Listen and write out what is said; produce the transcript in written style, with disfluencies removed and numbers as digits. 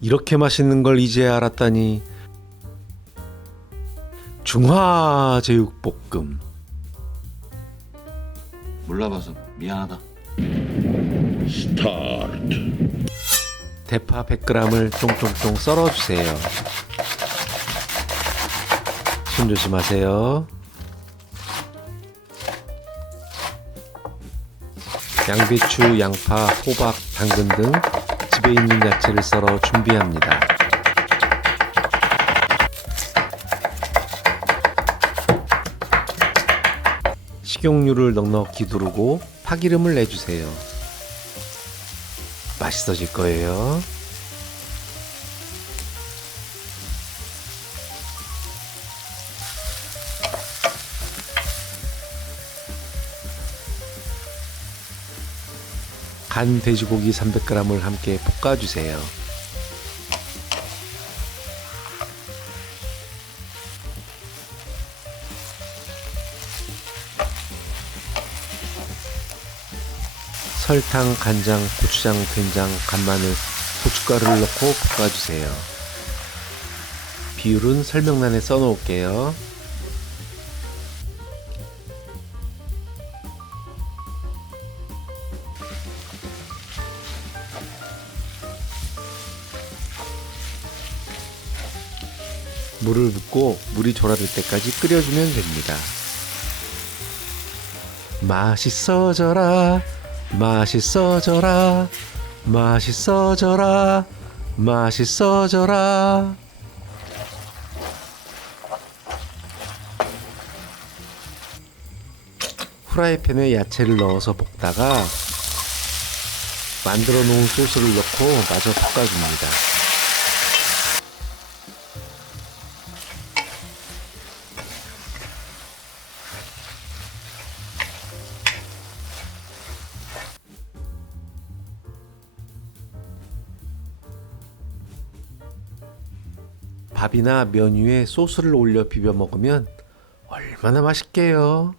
이렇게 맛있는 걸 이제 알았다니. 중화제육볶음. 몰라봐서 미안하다. 스타트. 대파 100g을 쫑쫑쫑 썰어주세요. 손 조심하세요. 양배추, 양파, 호박, 당근 등 집에 있는 야채를 썰어 준비합니다. 식용유를 넉넉히 두르고 파기름을 내주세요. 맛있어질 거예요. 간 돼지고기 300g을 함께 볶아주세요. 설탕, 간장, 고추장, 된장, 간마늘, 고춧가루를 넣고 볶아주세요. 비율은 설명란에 써놓을게요. 물을 붓고 물이 졸아들 때까지 끓여주면 됩니다. 맛있어져라, 맛있어져라, 맛있어져라, 맛있어져라. 후라이팬에 야채를 넣어서 볶다가 만들어 놓은 소스를 넣고 마저 볶아줍니다. 밥이나 면 위에 소스를 올려 비벼 먹으면 얼마나 맛있게요.